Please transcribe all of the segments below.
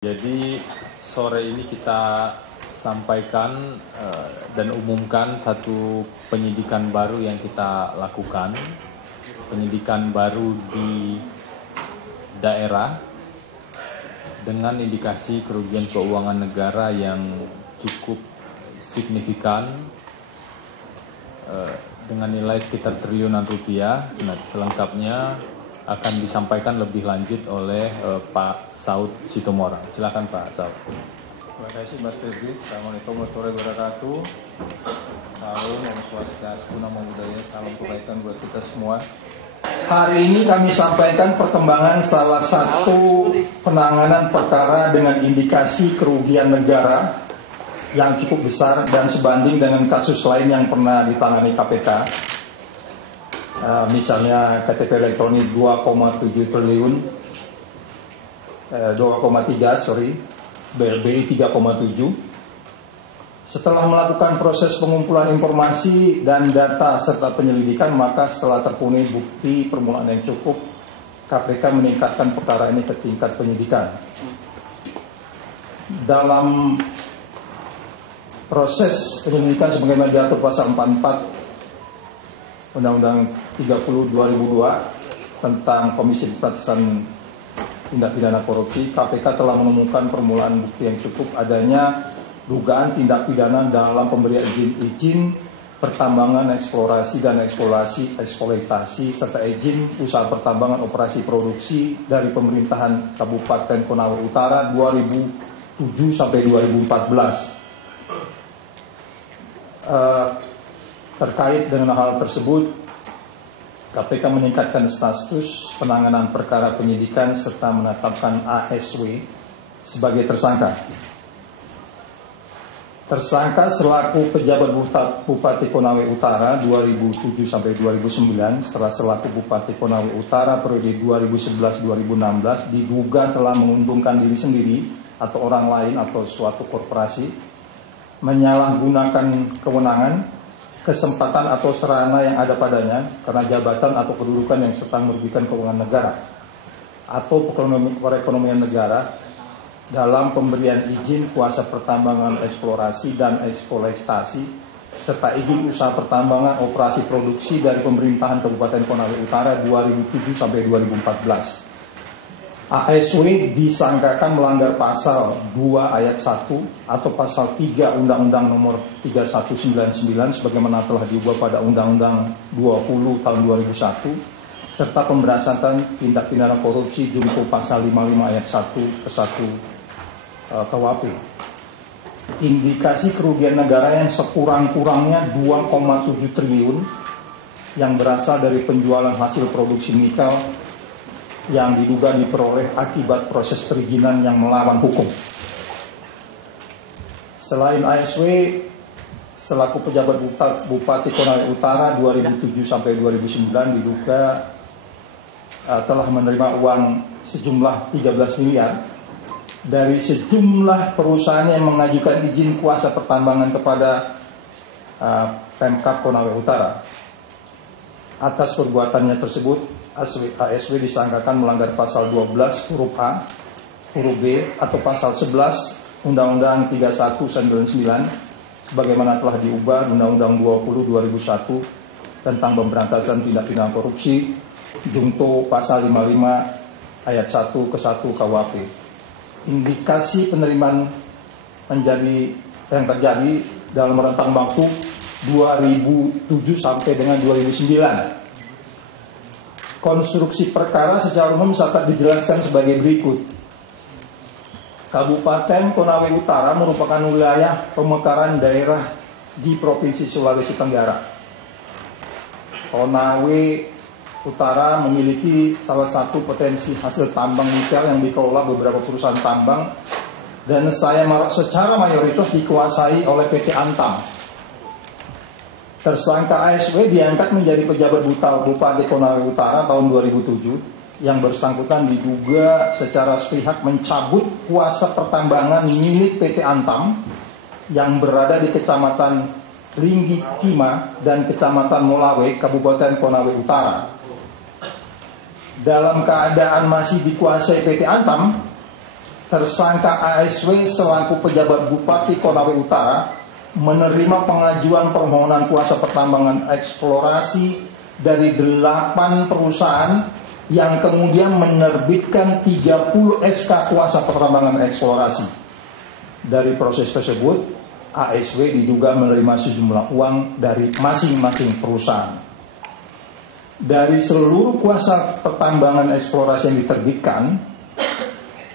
Jadi sore ini kita sampaikan dan umumkan satu penyidikan baru yang kita lakukan. Penyidikan baru di daerah dengan indikasi kerugian keuangan negara yang cukup signifikan dengan nilai sekitar triliunan rupiah. Nah, selengkapnya akan disampaikan lebih lanjut oleh Pak Saud Sitomorang. Silakan Pak Saud. Terima kasih Mas Febri. Assalamualaikum warahmatullahi wabarakatuh. Salam, Om Swastiastu, Namo Buddhaya, salam kebaikan buat kita semua. Hari ini kami sampaikan perkembangan salah satu penanganan perkara dengan indikasi kerugian negara yang cukup besar dan sebanding dengan kasus lain yang pernah ditangani KPK. Misalnya KTP elektronik 2,7 triliun, 2,3 BLBI 3,7. Setelah melakukan proses pengumpulan informasi dan data serta penyelidikan, maka setelah terpenuhi bukti permulaan yang cukup, KPK meningkatkan perkara ini ke tingkat penyidikan. Dalam proses penyelidikan sebagaimana diatur pasal 44 Undang-Undang 30 2002 tentang Komisi Pemberantasan Tindak Pidana Korupsi, KPK telah menemukan permulaan bukti yang cukup adanya dugaan tindak pidana dalam pemberian izin pertambangan, eksplorasi dan eksploitasi serta izin usaha pertambangan operasi produksi dari pemerintahan Kabupaten Konawe Utara 2007 sampai 2014. Terkait dengan hal tersebut, KPK meningkatkan status penanganan perkara penyidikan serta menetapkan ASW sebagai tersangka. Tersangka selaku pejabat Bupati Konawe Utara 2007 sampai 2009, setelah selaku Bupati Konawe Utara periode 2011-2016 diduga telah menguntungkan diri sendiri atau orang lain atau suatu korporasi, menyalahgunakan kewenangan, kesempatan atau sarana yang ada padanya karena jabatan atau kedudukan yang sedang merugikan keuangan negara atau perekonomian negara dalam pemberian izin kuasa pertambangan, eksplorasi dan eksploitasi serta izin usaha pertambangan operasi produksi dari pemerintahan Kabupaten Konawe Utara 2007 sampai 2014. ASW disangkakan melanggar pasal 2 ayat 1 atau pasal 3 Undang-Undang nomor 3199 sebagaimana telah diubah pada Undang-Undang 20 tahun 2001 serta pemberantasan tindak pidana korupsi junto pasal 55 ayat 1 ke 1 KUHP. Indikasi kerugian negara yang sekurang-kurangnya 2,7 triliun yang berasal dari penjualan hasil produksi nikel yang diduga diperoleh akibat proses perizinan yang melawan hukum. Selain ASW, selaku pejabat Bupati Konawe Utara 2007 sampai 2009 diduga telah menerima uang sejumlah 13 miliar dari sejumlah perusahaan yang mengajukan izin kuasa pertambangan kepada Pemkab Konawe Utara. Atas perbuatannya tersebut, ASW disangkakan melanggar pasal 12 huruf A, huruf B atau pasal 11 Undang-Undang 3199 sebagaimana telah diubah Undang-Undang 20 2001 tentang pemberantasan tindak pidana korupsi junto pasal 55 ayat 1 ke 1 KUHP. Indikasi penerimaan yang terjadi dalam rentang waktu 2007 sampai dengan 2009. Konstruksi perkara secara umum dapat dijelaskan sebagai berikut. Kabupaten Konawe Utara merupakan wilayah pemekaran daerah di Provinsi Sulawesi Tenggara. Konawe Utara memiliki salah satu potensi hasil tambang nikel yang dikelola beberapa perusahaan tambang dan secara mayoritas dikuasai oleh PT Antam. Tersangka ASW diangkat menjadi pejabat Bupati Konawe Utara tahun 2007. Yang bersangkutan diduga secara sepihak mencabut kuasa pertambangan milik PT Antam yang berada di Kecamatan Linggi Kima dan Kecamatan Molawe, Kabupaten Konawe Utara. Dalam keadaan masih dikuasai PT Antam, tersangka ASW selaku pejabat Bupati Konawe Utara menerima pengajuan permohonan kuasa pertambangan eksplorasi dari 8 perusahaan yang kemudian menerbitkan 30 SK kuasa pertambangan eksplorasi. Dari proses tersebut, ASW diduga menerima sejumlah uang dari masing-masing perusahaan. Dari seluruh kuasa pertambangan eksplorasi yang diterbitkan,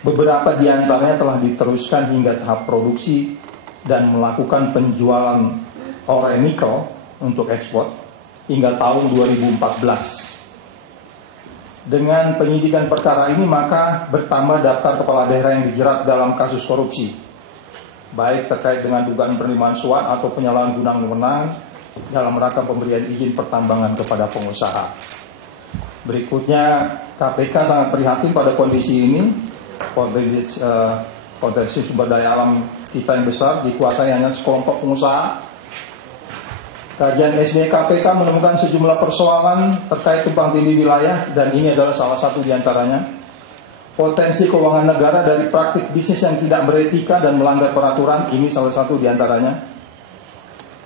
beberapa di antaranya telah diteruskan hingga tahap produksi dan melakukan penjualan ore nikel untuk ekspor hingga tahun 2014. Dengan penyidikan perkara ini maka bertambah daftar kepala daerah yang dijerat dalam kasus korupsi, baik terkait dengan dugaan penerimaan suap atau penyalahgunaan wewenang dalam rangka pemberian izin pertambangan kepada pengusaha. Berikutnya, KPK sangat prihatin pada kondisi ini. Potensi sumber daya alam kita yang besar dikuasai hanya sekelompok pengusaha. Kajian SD KPK menemukan sejumlah persoalan terkait tumpang tindih wilayah, dan ini adalah salah satu di antaranya. Potensi keuangan negara dari praktik bisnis yang tidak beretika dan melanggar peraturan, ini salah satu di antaranya.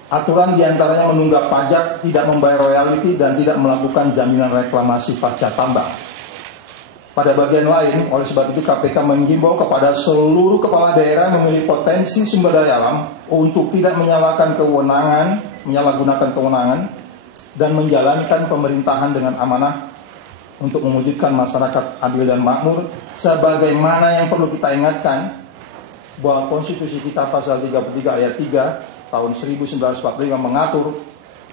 Aturan di antaranya menunggak pajak, tidak membayar royalti, dan tidak melakukan jaminan reklamasi pasca tambang. Pada bagian lain, oleh sebab itu KPK menghimbau kepada seluruh kepala daerah memiliki potensi sumber daya alam untuk tidak menyalahgunakan kewenangan dan menjalankan pemerintahan dengan amanah untuk mewujudkan masyarakat adil dan makmur. Sebagaimana yang perlu kita ingatkan bahwa konstitusi kita pasal 33 ayat 3 tahun 1945 mengatur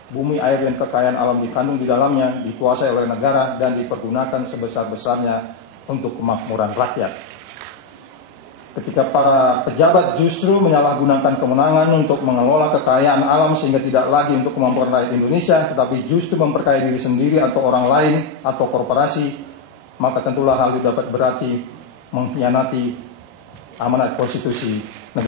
bumi, air, dan kekayaan alam dikandung di dalamnya dikuasai oleh negara dan dipergunakan sebesar-besarnya untuk kemakmuran rakyat. Ketika para pejabat justru menyalahgunakan kemenangan untuk mengelola kekayaan alam sehingga tidak lagi untuk kemampuan rakyat Indonesia, tetapi justru memperkaya diri sendiri atau orang lain atau korporasi, maka tentulah hal itu dapat berarti mengkhianati amanat konstitusi negara.